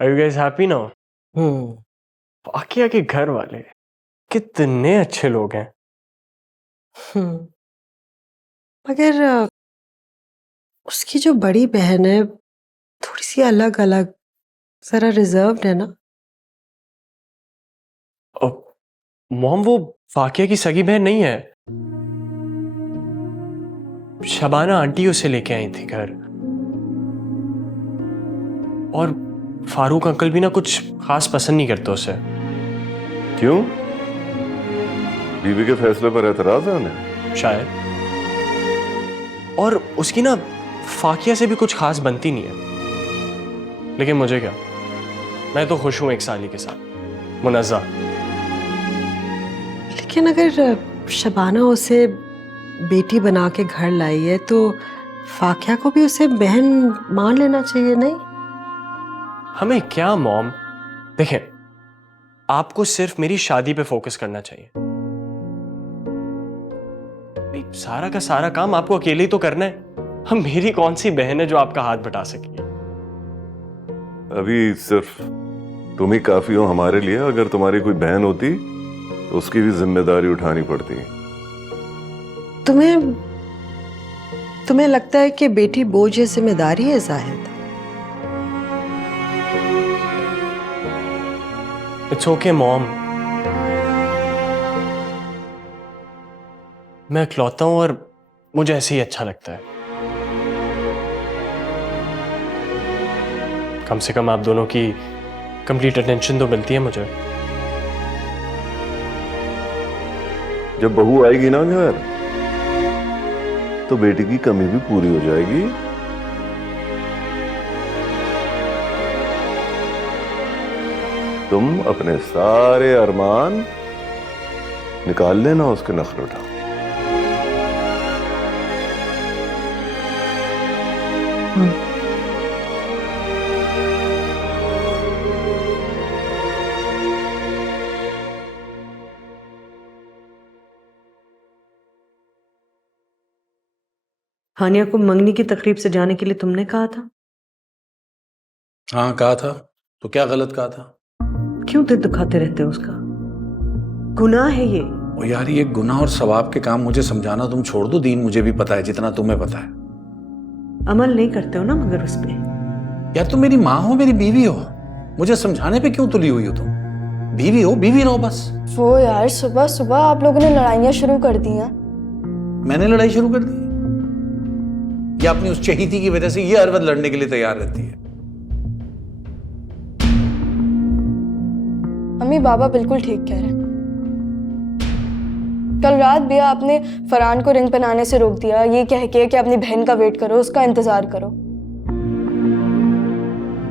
Are you guys happy now? हम्म। फाकिया के घर वाले कितने अच्छे लोग हैं। हम्म। मगर उसकी जो बड़ी बहन है थोड़ी सी अलग अलग, जरा रिजर्व्ड है ना। मॉम वो फाकिया की सगी बहन नहीं है। शबाना आंटी उसे लेके आई थी घर। और फारूक अंकल भी ना कुछ खास पसंद नहीं करते उसे। क्यों? बीवी के फैसले पर एतराज है उन्हें? शायद। और उसकी ना फाकिया से भी कुछ खास बनती नहीं है। लेकिन मुझे क्या, मैं तो खुश हूं एक साली के साथ, मुनज़्ज़ा। लेकिन अगर शबाना उसे बेटी बना के घर लाई है तो फाकिया को भी उसे बहन मान लेना चाहिए, नहीं? हमें क्या मॉम, देखें, आपको सिर्फ मेरी शादी पे फोकस करना चाहिए। भाई, सारा का सारा काम आपको अकेले ही तो करना है। हम मेरी कौन सी बहन है जो आपका हाथ बटा सकी। अभी सिर्फ तुम ही काफी हो हमारे लिए। अगर तुम्हारी कोई बहन होती तो उसकी भी जिम्मेदारी उठानी पड़ती। तुम्हें लगता है कि बेटी बोझ ये जिम्मेदारी है जाहिद? इट्स ओके मॉम, मैं इकलौता हूं और मुझे ऐसे ही अच्छा लगता है। कम से कम आप दोनों की कंप्लीट अटेंशन तो मिलती है मुझे। जब बहू आएगी ना घर तो बेटी की कमी भी पूरी हो जाएगी। तुम अपने सारे अरमान निकाल लेना उसके नखरे उठा। हानिया को मंगनी की तकरीब से जाने के लिए तुमने कहा था। हाँ कहा था, तो क्या गलत कहा था? क्यों दिल दुखाते रहते हो उसका? गुनाह है ये। ओ यार, ये गुनाह और सवाब के काम मुझे समझाना तुम छोड़ दो। दीन मुझे भी पता है जितना तुम्हें पता है। अमल नहीं करते हो ना मगर उस पे। यार तुम मेरी माँ हो, मेरी बीवी हो, मुझे समझाने पे क्यों तुली हुई हो तुम? बीवी हो, बीवी रहो बस। वो यार, सुबह सुबह आप लोगों ने लड़ाइयाँ शुरू कर दी हैं। मैंने लड़ाई शुरू कर दी? या अपनी उस चहेती की वजह से ये हर वक्त लड़ने के लिए तैयार रहती है? अम्मी बाबा बिल्कुल ठीक कह रहे हैं। कल रात भी आपने फरहान को रिंग पहनाने से रोक दिया, ये कह के कि अपनी बहन का वेट करो, उसका इंतजार करो।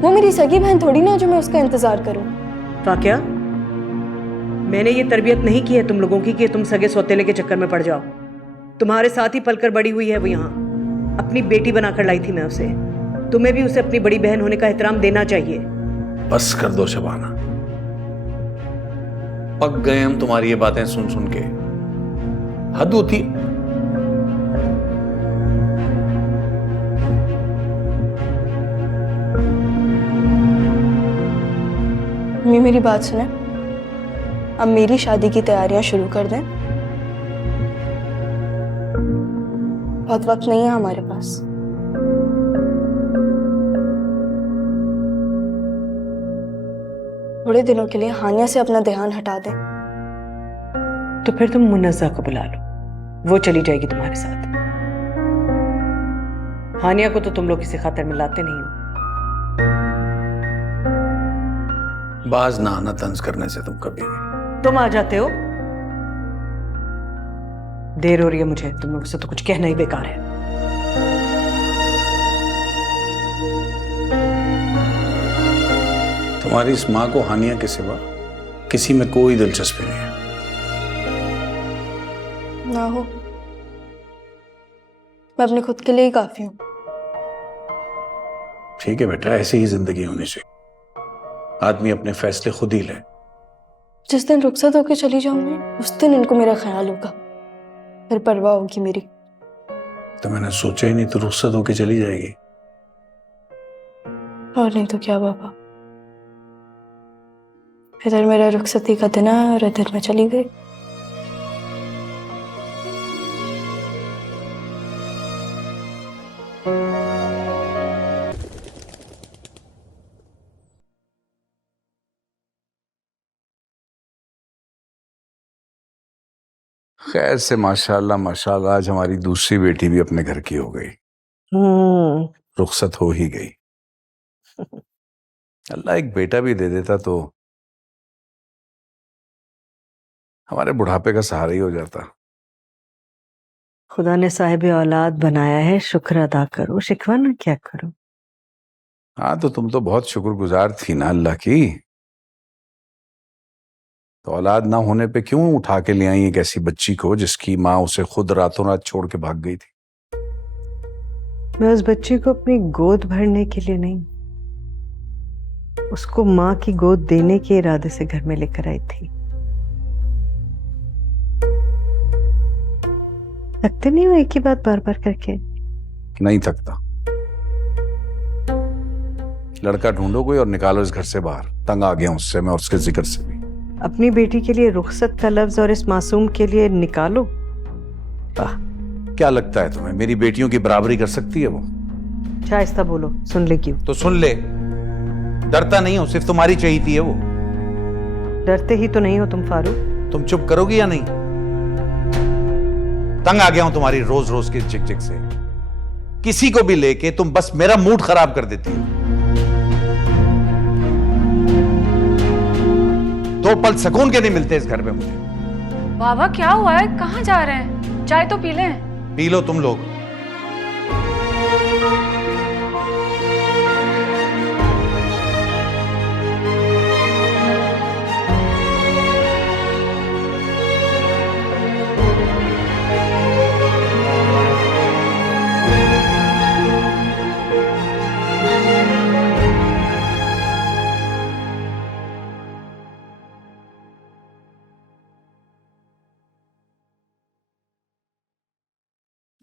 वो मेरी सगी बहन थोड़ी ना जो मैं उसका इंतजार करूं। वाकया मैंने ये तरबियत नहीं की है तुम लोगों की कि तुम सगे सौतेले के चक्कर में पड़ जाओ। तुम्हारे साथ ही पलकर बड़ी हुई है वो। यहाँ अपनी बेटी बनाकर लाई थी मैं उसे। तुम्हें भी उसे अपनी बड़ी बहन होने का एहतराम देना चाहिए। बस कर दो शबाना, पक गए हम तुम्हारी ये बातें सुन सुन के। हद होती। अम्मी मेरी बात सुने, अब मेरी शादी की तैयारियां शुरू कर दें। बहुत वक्त नहीं है हमारे पास। थोड़े दिनों के लिए हानिया से अपना ध्यान हटा दें। तो फिर तुम मुनज़्ज़ा को बुला लो, वो चली जाएगी तुम्हारे साथ। हानिया को तो तुम लोग किसी खातर में लाते नहीं हो। बाज ना आना तंज करने से तुम कभी भी। तुम आ जाते हो। देर हो रही है मुझे, तुम लोग से तो कुछ कहना ही बेकार है। तुम्हारी इस माँ को हानिया के सिवा किसी में कोई दिलचस्पी नहीं है। ना हो, मैं अपने खुद के लिए ही काफी हूं। ठीक है बेटा, ऐसी ही जिंदगी होनी चाहिए। आदमी अपने फैसले खुद ही ले। जिस दिन रुखसत होकर चली जाऊंगी उस दिन इनको मेरा ख्याल होगा, फिर परवाह होगी मेरी। तो मैंने सोचा ही नहीं तो रुखसत होके चली जाएगी। और नहीं तो क्या बाबा, इधर मेरा रुखसती का दिन आया और इधर मैं चली गई। खैर से माशाल्लाह माशाल्लाह आज हमारी दूसरी बेटी भी अपने घर की हो गई, रुखसत हो ही गई। अल्लाह एक बेटा भी दे देता तो हमारे बुढ़ापे का सहारा ही हो जाता। खुदा ने साहिब औलाद बनाया है, शुक्र अदा करो, शिकवा ना क्या करो। हाँ तो तुम तो बहुत शुक्रगुजार थी ना अल्लाह की, तो औलाद ना होने पे क्यों उठा के ले आई एक ऐसी बच्ची को जिसकी माँ उसे खुद रातों रात छोड़ के भाग गई थी। मैं उस बच्ची को अपनी गोद भरने के लिए नहीं, उसको माँ की गोद देने के इरादे से घर में लेकर आई थी। थकते नहीं हो एक ही बात बार बार करके? नहीं थकता। लड़का ढूंढो कोई और निकालो इस घर से बाहर, तंग आ गया उससे मैं और उसके जिक्र से भी। अपनी बेटी के लिए रुखसत का लफ्ज और इस मासूम के लिए निकालो। क्या लगता है तुम्हें मेरी बेटियों की बराबरी कर सकती है वो? शाइस्ता बोलो, सुन ले क्यों? तो सुन ले, डरता नहीं हो, सिर्फ तुम्हारी चाहिए है वो। डरते ही तो नहीं हो तुम फारूक। तुम चुप करोगी या नहीं? तंग आ गया हूं तुम्हारी रोज रोज की चिक चिक से। किसी को भी लेके तुम बस मेरा मूड खराब कर देती हो। दो पल सुकून के नहीं मिलते इस घर में मुझे। बाबा क्या हुआ है, कहाँ जा रहे हैं? चाय तो पी लें। पी लो तुम लोग।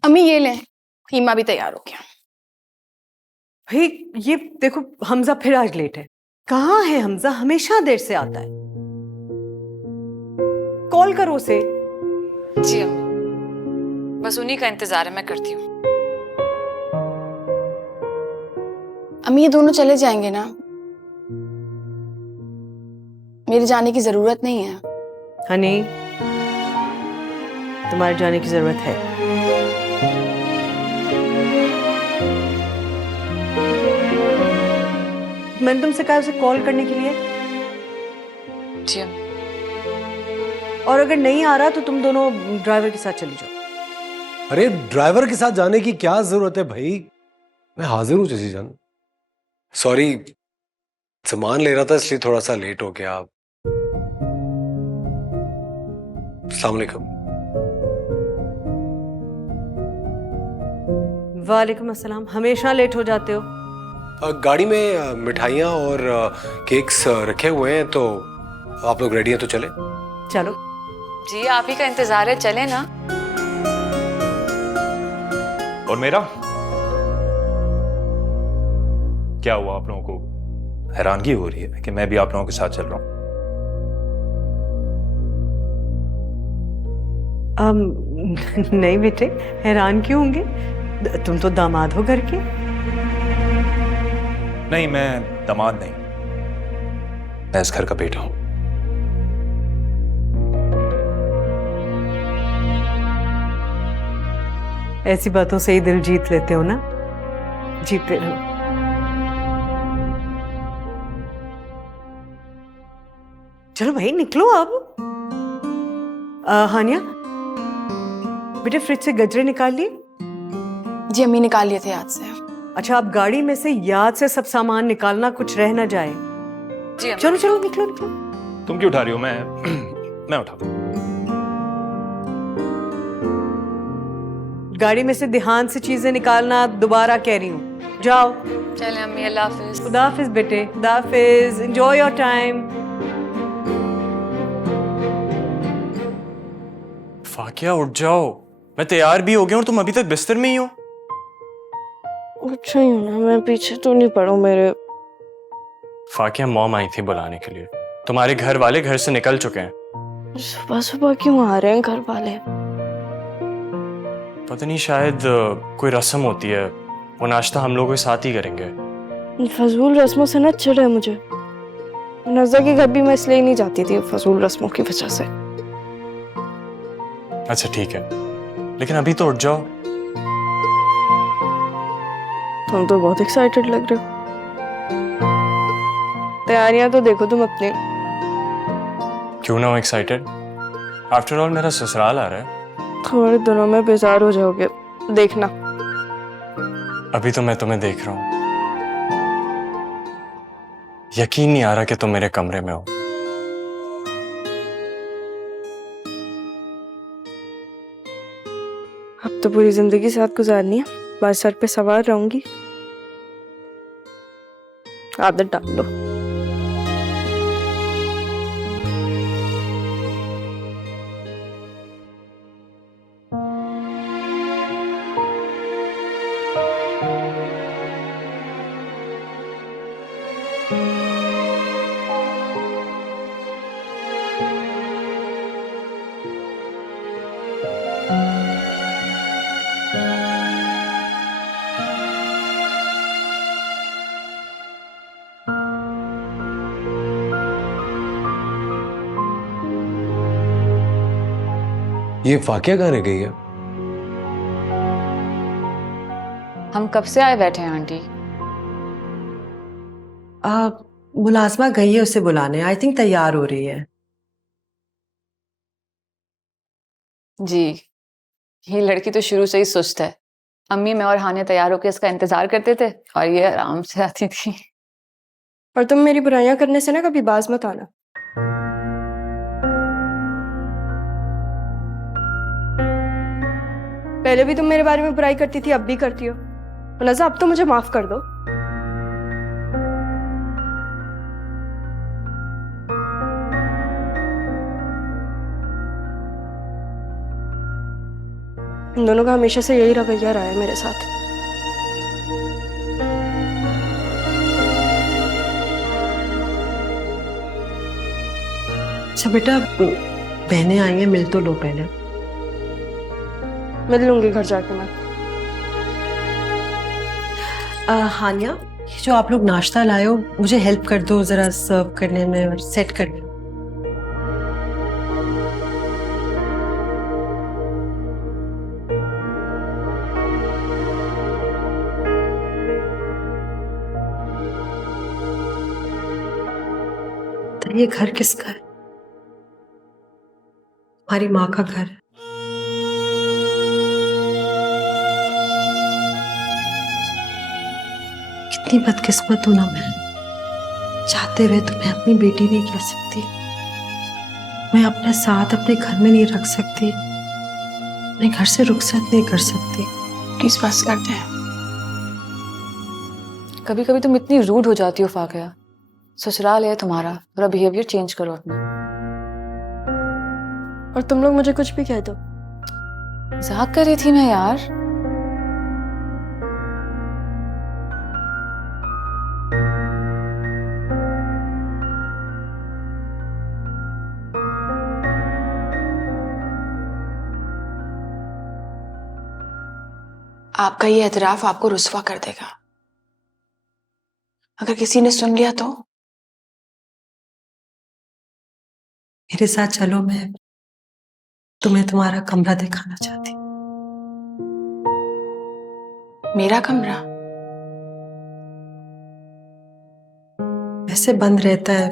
अम्मी ये लें, कीमा भी तैयार हो गया। भाई ये देखो, हमजा फिर आज लेट है। कहाँ है हमजा? हमेशा देर से आता है। कॉल करो उसे। जी अम्मी, बस उन्हीं का इंतजार है, मैं करती हूँ। अम्मी ये दोनों चले जाएंगे ना, मेरे जाने की जरूरत नहीं है। हनी, तुम्हारे जाने की जरूरत है। मैंने तुमसे कहा उसे कॉल करने के लिए। जी अम्मी। और अगर नहीं आ रहा तो तुम दोनों ड्राइवर के साथ चली जाओ। अरे ड्राइवर के साथ जाने की क्या जरूरत है भाई, मैं हाजिर हूँ चची जान। सॉरी, सामान ले रहा था इसलिए थोड़ा सा लेट हो गया। अस्सलाम वालेकुम। वालेकुम अस्सलाम। हमेशा लेट हो जाते हो। गाड़ी में मिठाइयाँ और केक्स रखे हुए हैं, तो आप लोग रेडी हैं तो चले। चलो। जी आप ही का इंतजार है, चले ना। और मेरा क्या हुआ? आप लोगों को हैरानगी हो रही है कि मैं भी आप लोगों के साथ चल रहा हूं? नहीं बेटे, हैरान क्यों होंगे? तुम तो दामाद हो घर के। नहीं, मैं दामाद नहीं, मैं इस घर का बेटा हूं। ऐसी बातों से ही दिल जीत लेते हो ना, जीते रहो। चलो भाई निकलो अब। हानिया बेटे, फ्रिज से गजरे निकाल लिए? जी अम्मी निकाल लिए थे याद से। अच्छा, आप गाड़ी में से याद से सब सामान निकालना, कुछ रह ना जाए। जी अम्मी। चलो चलो निकलो निकलो। तुम क्यों उठा रही हो? मैं उठा दूं। गाड़ी में से ध्यान से चीजें निकालना, दोबारा कह रही हूँ। जाओ। चले अम्मी, अल्लाह हाफिज। खुदा हाफिज बेटे, खुदा हाफिज। Enjoy your time. फाकिया उठ जाओ, मैं तैयार भी हो गया और तुम अभी तक बिस्तर में ही हो। उठ रही हूँ ना, मैं पीछे तो नहीं पड़ूं मेरे। फाकिया मॉम आई थी बुलाने के लिए, तुम्हारे घर वाले घर से निकल चुके हैं। सुबह सुबह क्यों आ रहे हैं घर वाले? पता नहीं, शायद कोई रस्म होती है, वो नाश्ता हम लोगों के साथ ही करेंगे। फजूल रस्मों से ना चिढ़ है मुझे। नज़र के घर भी मैं इसलिए नहीं जाती थी, फजूल रस्मों की वजह से। अच्छा ठीक है, लेकिन अभी तो उठ जाओ। तुम तो बहुत एक्साइटेड लग रहे हो। तैयारियां तो देखो तुम अपनी। क्यों ना हो एक्साइटेड? आफ्टर ऑल मेरा ससुराल आ रहा है। थोड़े दिनों में बेजार हो जाओगे, देखना। अभी तो मैं तुम्हें देख रहा हूं, यकीन नहीं आ रहा कि तुम मेरे कमरे में हो। अब तो पूरी जिंदगी साथ गुजारनी है, बस सर पे सवार रहूंगी। आदत डाल लो। ये फाकिया कहाँ रह गई है? हम कब से आए बैठे हैं आंटी। मुलाजमा गई है उसे बुलाने, आई थिंक तैयार हो रही है। जी, ये लड़की तो शुरू से ही सुस्त है। अम्मी, मैं और हानिया तैयार होकर इसका इंतजार करते थे और ये आराम से आती थी। और तुम मेरी बुराइयां करने से ना कभी बाज मत आना। पहले भी तुम मेरे बारे में बुराई करती थी, अब भी करती हो। नज़ा, अब तो मुझे माफ कर दो। इन दोनों का हमेशा से यही रवैया रहा है मेरे साथ। अच्छा बेटा, बहनें आई हैं, मिल तो लो पहले। मिल लूंगी घर जाके मैं। हानिया, ये जो आप लोग नाश्ता लाए हो, मुझे हेल्प कर दो जरा सर्व करने में और सेट करने में। तो ये घर किसका है? हमारी माँ का घर है। कितनी बदकिस्मत हूं ना मैं, चाहते हुए तुम्हें अपनी बेटी नहीं कह सकती, मैं अपने साथ अपने घर में नहीं रख सकती, अपने घर से रुखसत नहीं कर सकती। किस बात करते हैं? कभी कभी तुम इतनी रूड हो जाती हो फाकिया। ससुराल है तुम्हारा, थोड़ा बिहेवियर चेंज करो अपना। और तुम लोग मुझे कुछ भी कह दो। मजाक कर रही थी मैं यार। आपका ये एतराफ आपको रुस्वा कर देगा। अगर किसी ने सुन लिया तो? मेरे साथ चलो, मैं तुम्हें तुम्हारा कमरा दिखाना चाहती। मेरा कमरा? वैसे बंद रहता है,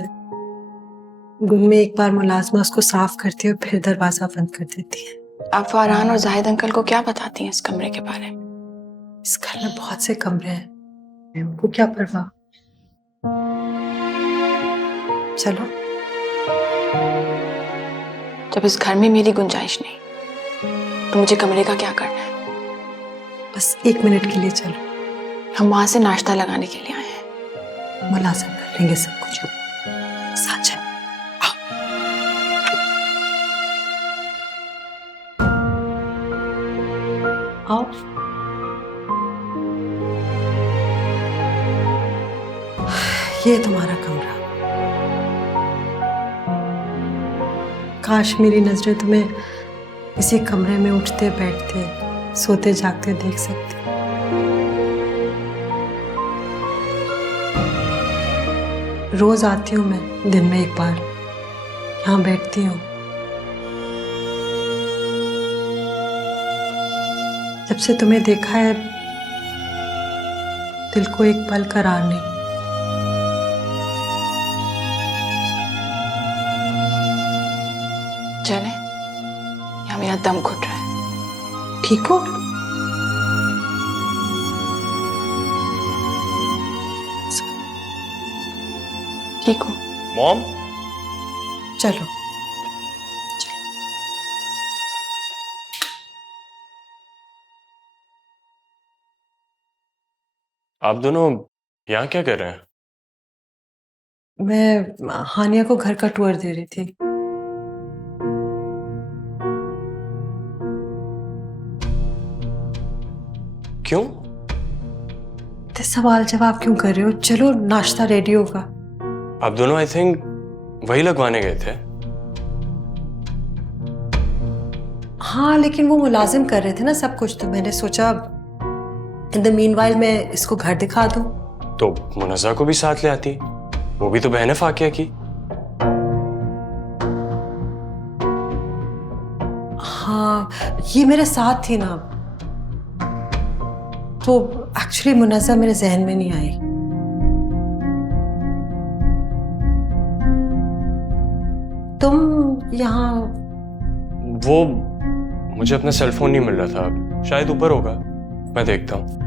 दिन में एक बार मुलाजमा उसको साफ करती है और फिर दरवाजा बंद कर देती है। आप फरहान और जाहिद अंकल को क्या बताती हैं इस कमरे के बारे में? इस घर में बहुत से कमरे हैं, उनको क्या परवाह। चलो। जब इस घर में मेरी गुंजाइश नहीं, तो मुझे कमरे का क्या करना है? बस 1 मिनट के लिए चलो। हम वहां से नाश्ता लगाने के लिए आए हैं। मुलाजिम कर लेंगे सब कुछ। साथ चलो। आओ। ये तुम्हारा कमरा। काश मेरी नजरें तुम्हें इसी कमरे में उठते बैठते सोते जागते देख सकती। रोज आती हूँ मैं दिन में एक बार, यहाँ बैठती हूँ। जब से तुम्हें देखा है दिल को एक पल करार नहीं। जाने यहाँ मेरा दम घुट रहा है। ठीक हो? ठीक हूँ। मॉम, चलो। आप दोनों यहाँ क्या कर रहे हैं? मैं हानिया को घर का टूर दे रही थी। क्यों? तो सवाल जवाब क्यों कर रहे हो? चलो नाश्ता रेडी होगा। आप दोनों आई थिंक वही लगवाने गए थे। हाँ लेकिन वो मुलाजिम कर रहे थे ना सब कुछ, तो मैंने सोचा इन द मीनवाइल मैं इसको घर दिखा दूं। तो मुनज़्ज़ा को भी साथ ले आती, वो भी तो बहन है फाकिया की। हाँ ये मेरे साथ थी ना, तो एक्चुअली मुनज़्ज़ा मेरे जहन में नहीं आई। तुम यहाँ? वो मुझे अपना सेल फोन नहीं मिल रहा था, शायद ऊपर होगा, मैं देखता हूँ।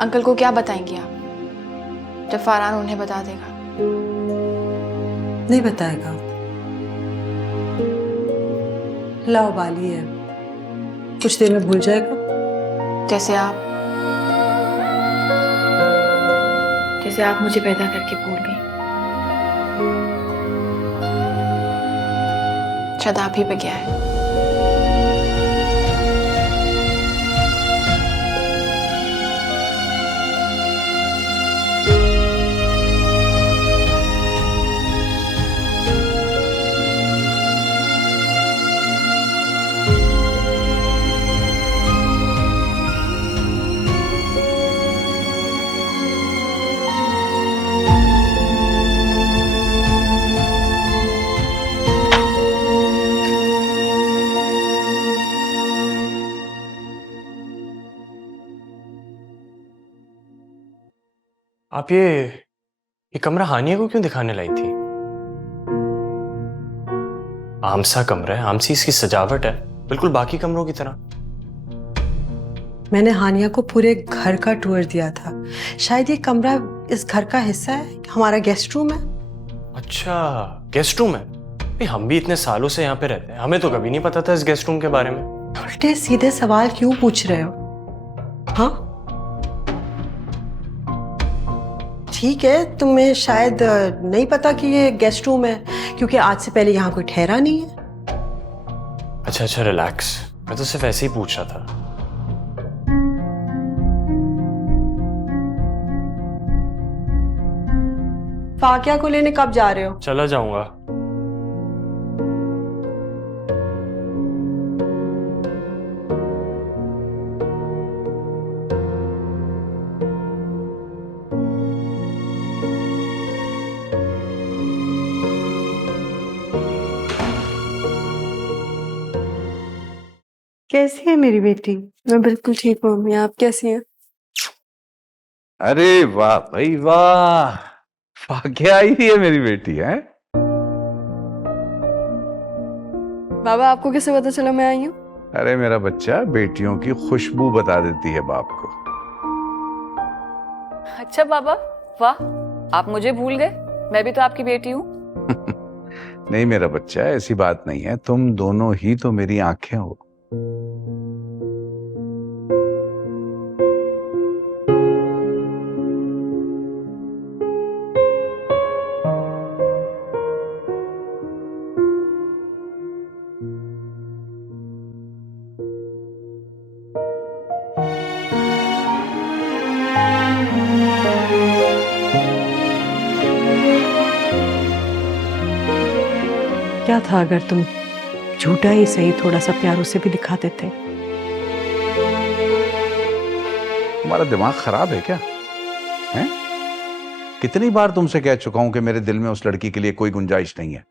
अंकल को क्या बताएंगी आप जब फरहान उन्हें बता देगा? नहीं बताएगा, लावाली है, कुछ देर में भूल जाएगा। जैसे आप मुझे पैदा करके भूल गई। शायद आप ही पे गया है। आप ये कमरा हानिया को क्यों दिखाने लाई थी? आमसा कमरा है, आमसी इसकी सजावट है, बिल्कुल बाकी कमरों की तरह। मैंने हानिया को पूरे घर का टूर दिया था, शायद ये कमरा इस घर का हिस्सा है, हमारा गेस्ट रूम है। अच्छा गेस्ट रूम है? भाई हम भी इतने सालों से यहाँ पे रहते हैं, हमें तो कभी नहीं पता था इस गेस्ट रूम के बारे में। उल्टे सीधे सवाल क्यों पूछ रहे हो? हाँ ठीक है, तुम्हें शायद नहीं पता कि ये गेस्ट रूम है क्योंकि आज से पहले यहाँ कोई ठहरा नहीं है। अच्छा अच्छा रिलैक्स, मैं तो सिर्फ ऐसे ही पूछ रहा था। फाकिया को लेने कब जा रहे हो? चला जाऊंगा। कैसी है मेरी बेटी? मैं बिल्कुल ठीक हूँ मम्मी, आप कैसी हैं? अरे वाह भाई वाह, फाकिया आई हुई है मेरी बेटी है। बाबा आपको कैसे पता चला मैं आई हूँ? अरे मेरा बच्चा बेटियों की खुशबू बता देती है बाप को। अच्छा बाबा, वाह, आप मुझे भूल गए, मैं भी तो आपकी बेटी हूँ। नहीं मेरा बच्चा, ऐसी बात नहीं है, तुम दोनों ही तो मेरी आंखें हो। क्या था अगर तुम झूठा ही सही थोड़ा सा प्यार उसे भी दिखा देते। तुम्हारा दिमाग खराब है क्या? हैं? कितनी बार तुमसे कह चुका हूं कि मेरे दिल में उस लड़की के लिए कोई गुंजाइश नहीं है,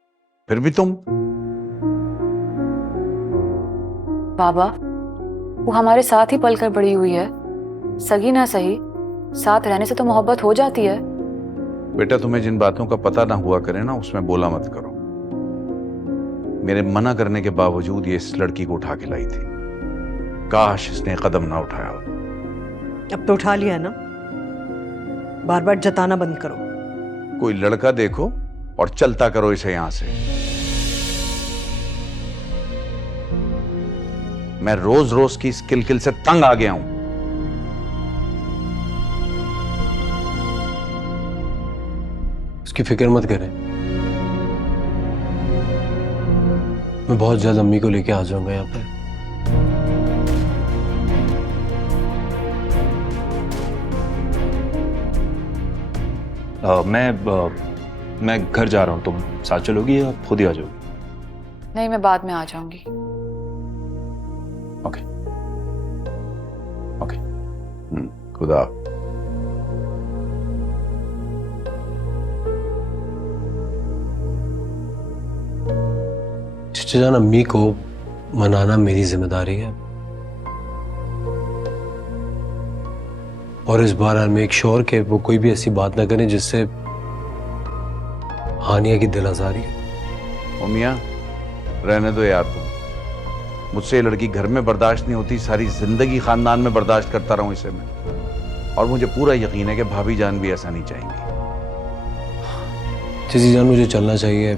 फिर भी तुम। बाबा, वो हमारे साथ ही पलकर बड़ी हुई है, सगी ना सही, साथ रहने से तो मोहब्बत हो जाती है। बेटा, तुम्हें जिन बातों का पता ना हुआ करे ना, उसमें बोला मत करो। मेरे मना करने के बावजूद ये इस लड़की को उठा के लाई थी। काश इसने कदम ना उठाया हो। अब तो उठा लिया ना, बार बार जताना बंद करो। कोई लड़का देखो और चलता करो इसे यहां से। मैं रोज रोज की इस किलकिल से तंग आ गया हूं। उसकी फिक्र मत करें, मैं बहुत जल्द अम्मी को लेके आ जाऊंगा यहाँ पे। मैं घर जा रहा हूँ, तुम साथ चलोगी या खुद ही आ जाओगी? नहीं, मैं बाद में आ जाऊंगी। Okay okay. खुदा। चचा जान, अम्मी को मनाना मेरी जिम्मेदारी है, और इस बार आई मेक श्योर कि वो कोई भी ऐसी बात ना करें जिससे हानिया की दिल आजारी है। मियां, रहने दो यार तुम। मुझसे ये लड़की घर में बर्दाश्त नहीं होती, सारी जिंदगी खानदान में बर्दाश्त करता रहूं इसे मैं, और मुझे पूरा यकीन है कि भाभी जान भी ऐसा नहीं चाहेंगी। चची जान, मुझे चलना चाहिए,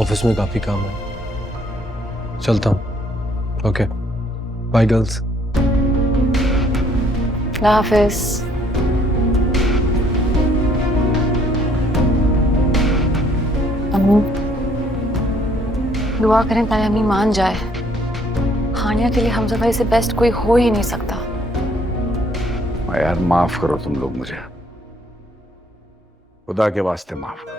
ऑफिस में काफी काम है, चलता हूँ। Okay, bye girls. अल्लाह हाफिज। अम्मी, दुआ करें ताकि अम्मी मान जाए। हानिया के लिए हमजा भाई से बेस्ट कोई हो ही नहीं सकता। यार माफ करो तुम लोग मुझे, खुदा के वास्ते माफ करो।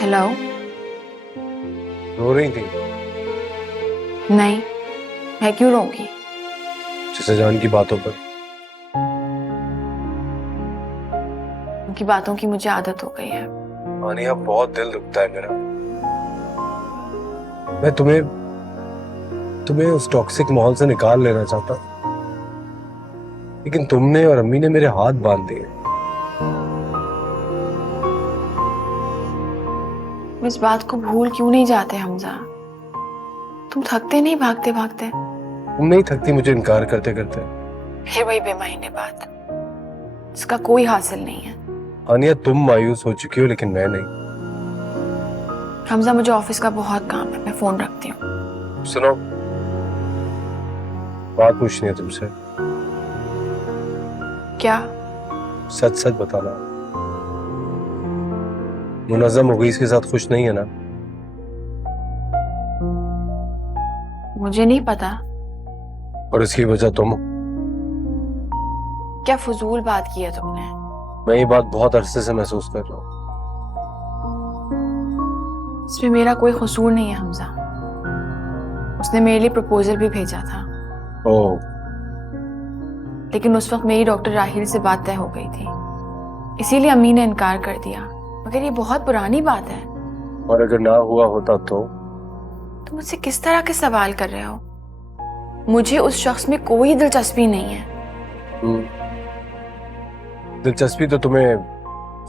हेलो। रो रही थी? नहीं, मैं क्यों रोऊंगी? चचा जान की बातों पर। उनकी बातों की मुझे आदत हो गई है। हानिया, बहुत दिल दुखता है मेरा। मैं तुम्हें उस टॉक्सिक माहौल से निकाल लेना चाहता, लेकिन तुमने और अम्मी ने मेरे हाथ बांध दिए। इस बात को भूल क्यों नहीं जाते हमजा? तुम थकते नहीं भागते भागते? तुम नहीं थकती मुझे इनकार करते करते? फिर वही बेमहीने बात, इसका कोई हासिल नहीं है। हानिया, तुम मायूस हो चुकी हो, लेकिन मैं नहीं। हमजा, मुझे ऑफिस का बहुत काम है, मैं फोन रखती हूँ। सुनो, बात पूछनी है तुमसे। क्या? सच सच बताना, मुनज़्ज़म मुगीस के साथ खुश नहीं है ना? मुझे नहीं पता। और इसकी वजह तुम हो। क्या फजूल बात की है तुमने? मैं ये बात बहुत अरसे से महसूस कर रहा हूँ। इसमें मेरा कोई कसूर नहीं है हमजा। उसने मेरे लिए प्रपोजल भी भेजा था। ओह। लेकिन उस वक्त मेरी डॉक्टर राहिल से बात तय हो गई थी, इसीलिए अम्मी ने इनकार कर दिया। मगर ये बहुत पुरानी बात है। और अगर ना हुआ होता तो? तुम मुझसे किस तरह के सवाल कर रहे हो? मुझे उस शख्स में कोई दिलचस्पी नहीं है। दिलचस्पी तो तुम्हें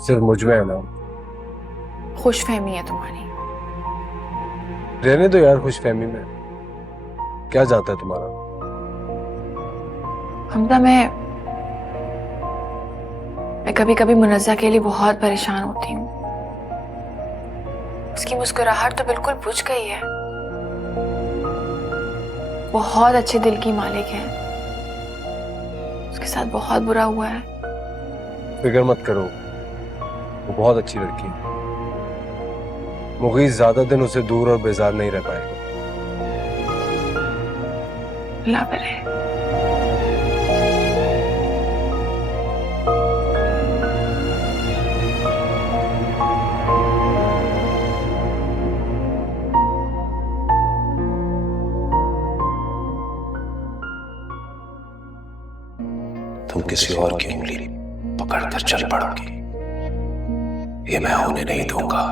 सिर्फ मुझ में है ना। खुशफहमी है तुम्हारी। रहने दो यार खुशफहमी में, क्या जाता है तुम्हारा। हमदा, मैं कभी कभी मुनज़्ज़ा के लिए बहुत परेशान होती हूँ। उसकी मुस्कुराहट तो बिल्कुल बुझ गई है। बहुत अच्छे दिल की मालिक है, उसके साथ बहुत बुरा हुआ है। फिक्र मत करो, वो बहुत अच्छी लड़की है। मुगीस ज्यादा दिन उसे दूर और बेजार नहीं रह पाएगा। अल्लाह करे। तुम किसी और की उंगली पकड़कर चल पड़ोगी, ये मैं होने नहीं दूंगा।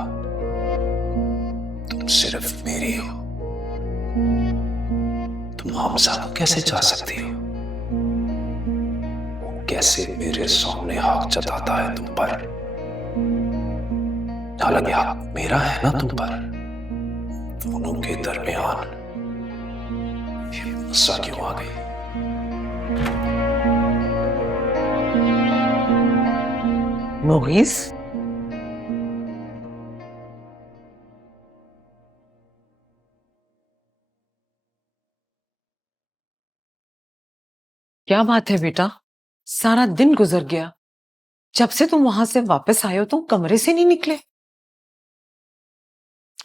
तुम सिर्फ मेरी हो। तुम हमजा को कैसे जा सकती हो? वो कैसे मेरे सामने हक जताता है तुम पर, हालांकि हक मेरा है ना तुम पर। दोनों के दरमियान ये गुस्सा क्यों आ गई? मुगीस, क्या बात है बेटा, सारा दिन गुजर गया, जब से तुम वहां से वापस आए हो तुम कमरे से नहीं निकले।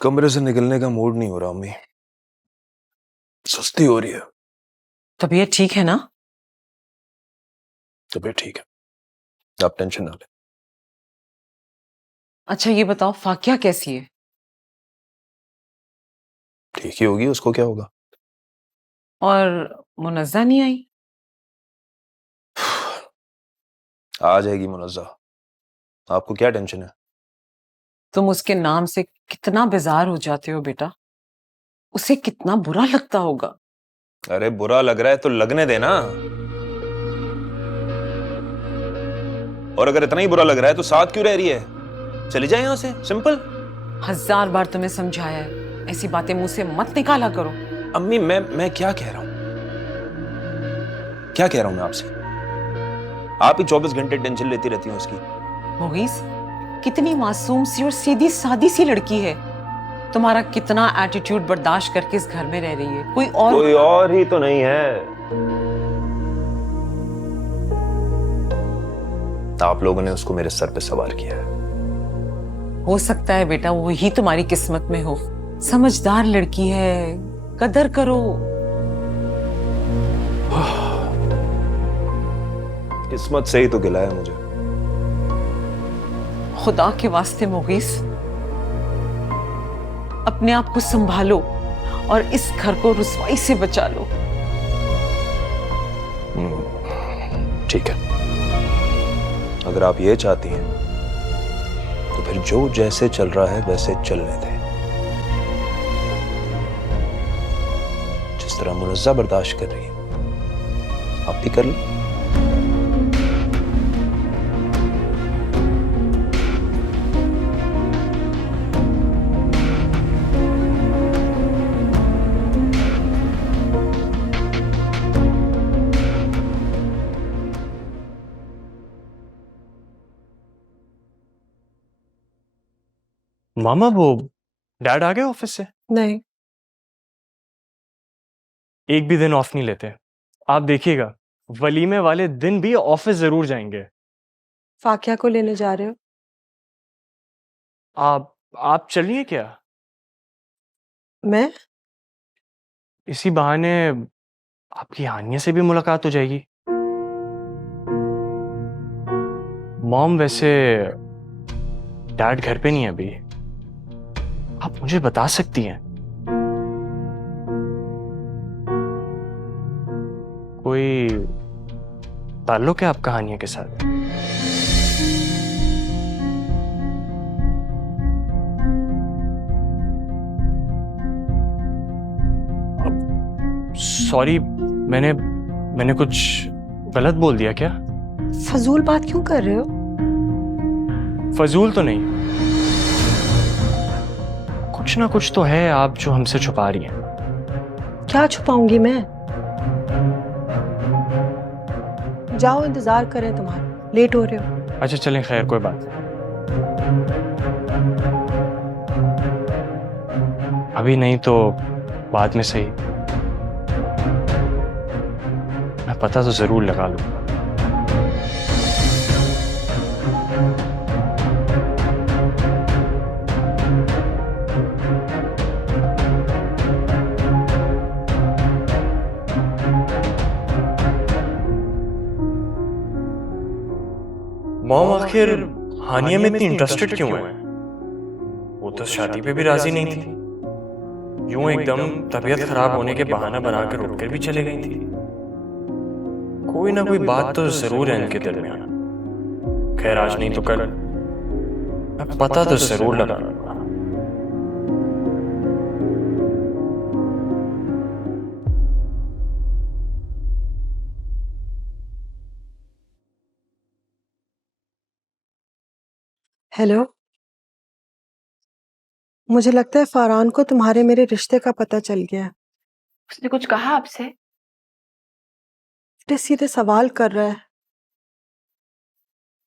कमरे से निकलने का मूड नहीं हो रहा अम्मी, सुस्ती हो रही है। तबीयत ठीक है ना? तबीयत ठीक है, आप टेंशन ना लें। अच्छा ये बताओ, फाकिया कैसी है? ठीक ही होगी, उसको क्या होगा। और मुनज़्ज़ा नहीं आई? आ जाएगी मुनज़्ज़ा, आपको क्या टेंशन है? तुम उसके नाम से कितना बेजार हो जाते हो बेटा, उसे कितना बुरा लगता होगा। अरे बुरा लग रहा है तो लगने देना, और अगर इतना ही बुरा लग रहा है तो साथ क्यों रह रही है? चली जाए यहां से, सिंपल। 1000 बार तुम्हें समझाया है, ऐसी बातें मुंह से मत निकाला करो। अम्मी मैं क्या कह रहा हूं, क्या कह रहा हूं मैं आपसे? आप ही 24 घंटे टेंशन लेती रहती हैं उसकी। मुगीस, कितनी मासूम सी और सीधी सादी सी लड़की है, तुम्हारा कितना एटीट्यूड बर्दाश्त करके इस घर में रह रही है। कोई और ही तो नहीं है। आप लोगों ने उसको मेरे सर पे सवार किया है। हो सकता है बेटा वही तुम्हारी किस्मत में हो। समझदार लड़की है, कदर करो। किस्मत से ही तो गिला है मुझे। खुदा के वास्ते मुगीस, अपने आप को संभालो और इस घर को रुसवाई से बचा लो। ठीक है, अगर आप ये चाहती हैं तो फिर जो जैसे चल रहा है वैसे चलने दें। जिस तरह मुनज़्ज़ा बर्दाश्त कर रही है आप भी कर लो। मामा वो डैड आ गए ऑफिस से? नहीं, एक भी दिन ऑफ नहीं लेते। आप देखिएगा वलीमे वाले दिन भी ऑफिस जरूर जाएंगे। फाकिया को लेने जा रहे हो? आप चलिए क्या? मैं? इसी बहाने आपकी हानिया से भी मुलाकात हो जाएगी। मॉम, वैसे डैड घर पे नहीं है अभी, आप मुझे बता सकती हैं? कोई ताल्लुक है आपका हानिया के साथ? सॉरी, मैंने कुछ गलत बोल दिया क्या? फजूल बात क्यों कर रहे हो? फजूल तो नहीं, कुछ ना कुछ तो है आप जो हमसे छुपा रही हैं। क्या छुपाऊंगी मैं? जाओ, इंतजार करें तुम्हारा, लेट हो रहे हो। अच्छा चलें, खैर कोई बात नहीं। अभी नहीं तो बाद में सही। मैं पता तो जरूर लगा लूंगा। मॉम आखिर हानिया में इतनी इंटरेस्टेड क्यों है? वो तो शादी पे भी राजी नहीं थी, यूं एकदम तबीयत खराब होने के बहाना बनाकर उठकर भी चले गई थी। कोई ना कोई बात तो जरूर है इनके दरमियान। खैर आज नहीं तो कल मैं पता तो जरूर लगा लूंगा। हेलो, मुझे लगता है फरहान को तुम्हारे मेरे रिश्ते का पता चल गया है। उसने कुछ कहा आपसे? सीधे सीधे सवाल कर रहा है।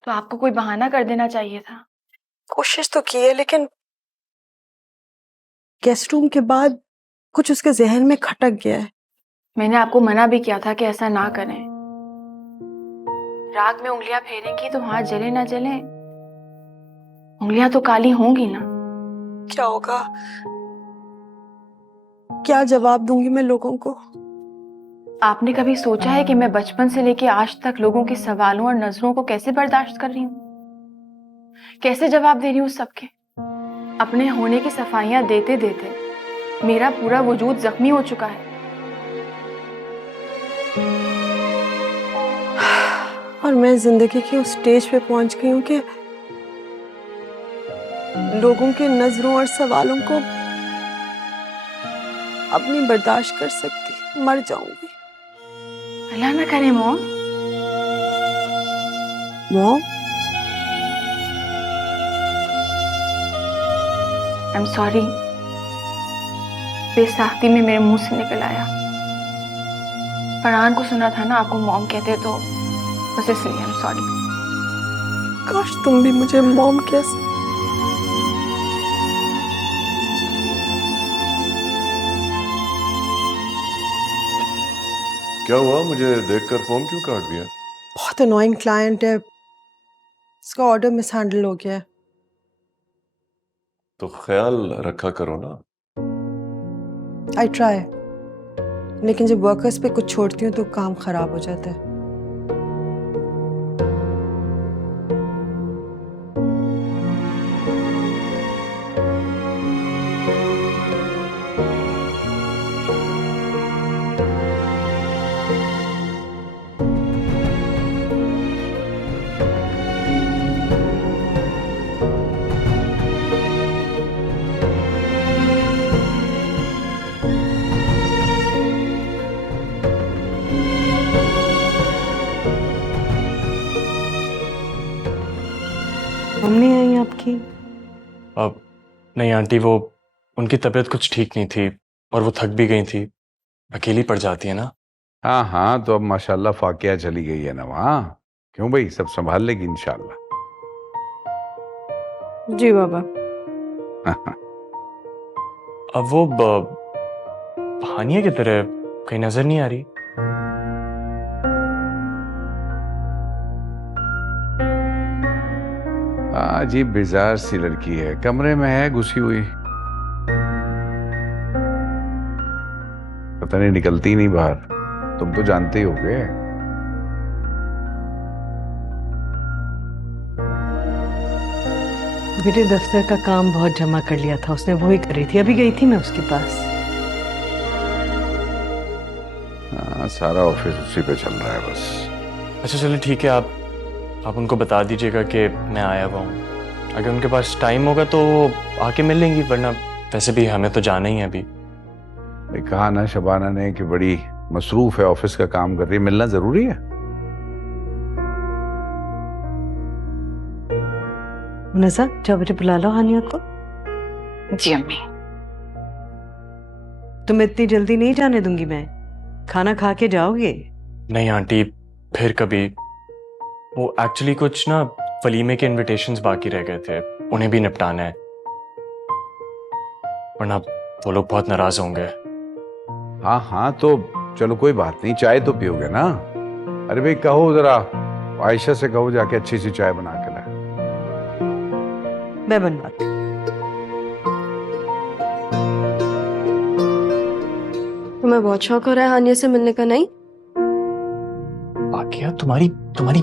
तो आपको कोई बहाना कर देना चाहिए था। कोशिश तो की है, लेकिन गेस्ट रूम के बाद कुछ उसके जहन में खटक गया है। मैंने आपको मना भी किया था कि ऐसा ना करें। राग में उंगलियां फेरेंगी तो हाथ जले ना जले, उंगलियां तो काली होंगी ना। क्या होगा? क्या जवाब दूंगी मैं लोगों को? आपने कभी सोचा है कि मैं बचपन से लेके आज तक लोगों के सवालों और नजरों को कैसे बर्दाश्त कर रही हूँ, कैसे जवाब दे रही हूँ सबके? अपने होने की सफाइयां देते देते मेरा पूरा वजूद जख्मी हो चुका है। और मैं जिंदगी की उस स्टेज पे पहुंच गई हूँ कि लोगों के नजरों और सवालों को अब नहीं बर्दाश्त कर सकती, मर जाऊंगी। अल्लाह ना करे mom. Mom, I am sorry, बेसाख्ती में मेरे मुंह से निकल आया। फरहान को सुना था ना आपको मॉम कहते, तो बस इसलिए आई एम सॉरी। काश तुम भी मुझे मॉम कह सकते। क्या हुआ? मुझे देखकर फोन क्यों काट दिया? बहुत अनोइंग क्लाइंट है, इसका ऑर्डर मिसहैंडल हो गया है। तो ख्याल रखा करो ना। आई ट्राई, लेकिन जब वर्कर्स पे कुछ छोड़ती हूँ तो काम खराब हो जाता है। मम्मी आई आपकी? अब नहीं आंटी, वो उनकी तबीयत कुछ ठीक नहीं थी और वो थक भी गई थी, अकेली पड़ जाती है ना। हाँ हाँ, तो अब माशाल्लाह फाकिया चली गई है ना वहाँ। क्यों भाई, सब संभाल लेगी इंशाल्लाह। जी बाबा। अब वो हानिया की तरह कहीं नजर नहीं आ रही। अजीब बिजार सी लड़की है, कमरे में है घुसी हुई, पता नहीं निकलती नहीं बाहर। तुम तो जानते ही होगे। बेटे दफ्तर का काम बहुत जमा कर लिया था उसने, वही कर रही थी, अभी गई थी मैं उसके पास। हाँ, सारा ऑफिस उसी पे चल रहा है बस। अच्छा चलो ठीक है, आप उनको बता दीजिएगा कि मैं आया हुआ हूँ। अगर उनके पास टाइम होगा तो आके मिल लेंगी, वरना वैसे भी हमें तो जाना ही है अभी। कहा ना शबाना ने कि बड़ी मसरूफ है, ऑफिस का काम कर रही है, मिलना जरूरी है। मुनज़्ज़ा, जाओ बेटे बुला लो हानिया को। जी अम्मी। तुम्हें इतनी जल्दी नहीं जाने दूंगी मैं। खाना खा के जाओगे? नहीं आंटी, फिर कभी। वो एक्चुअली कुछ ना वलीमे के इनविटेशंस बाकी रह गए थे, उन्हें भी निपटाना है, वरना वो लोग बहुत नाराज होंगे। हाँ हाँ, तो चलो कोई बात नहीं, चाय तो पियोगे ना? अरे भाई कहो जरा, आयशा से कहो जाके अच्छी सी चाय बना के लाए। मैं बनवाती। तुम्हें बहुत शौक हो रहा है हानिया से मिलने का, नहीं? बाकिया तुम्हारी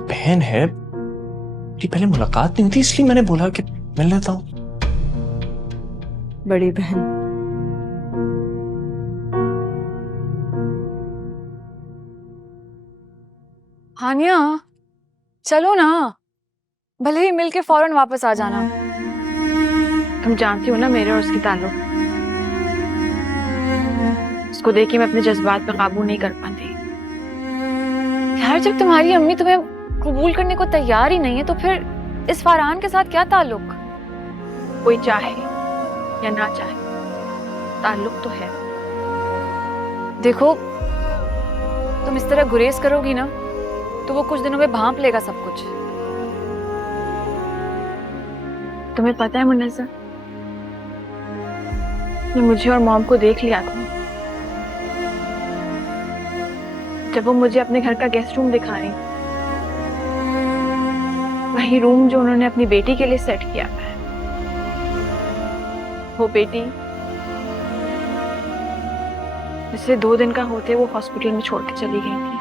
बहन है, मेरी पहले मुलाकात नहीं हुई थी इसलिए मैंने बोला कि मिल लेता हूँ। बड़ी बहन। हानिया चलो ना, भले ही मिलके फौरन वापस आ जाना। तुम जानती हो ना मेरे और उसके ताल्लुक। उसको देख के मैं अपने जज्बात पर काबू नहीं कर पाती। यार जब तुम्हारी अम्मी तुम्हें कबूल करने को तैयार ही नहीं है तो फिर इस फरहान के साथ क्या ताल्लुक? कोई चाहे या ना चाहे, ताल्लुक तो है। देखो तुम इस तरह गुरेज करोगी ना तो वो कुछ दिनों में भांप लेगा सब कुछ। तुम्हें पता है मुनज़्ज़ा, मैं मुझे और मॉम को देख लिया था जब वो मुझे अपने घर का गेस्ट रूम दिखा रही, वही रूम जो उन्होंने अपनी बेटी के लिए सेट किया है। वो बेटी जिसे 2 दिन का होते वो हॉस्पिटल में छोड़ के चली गई थी।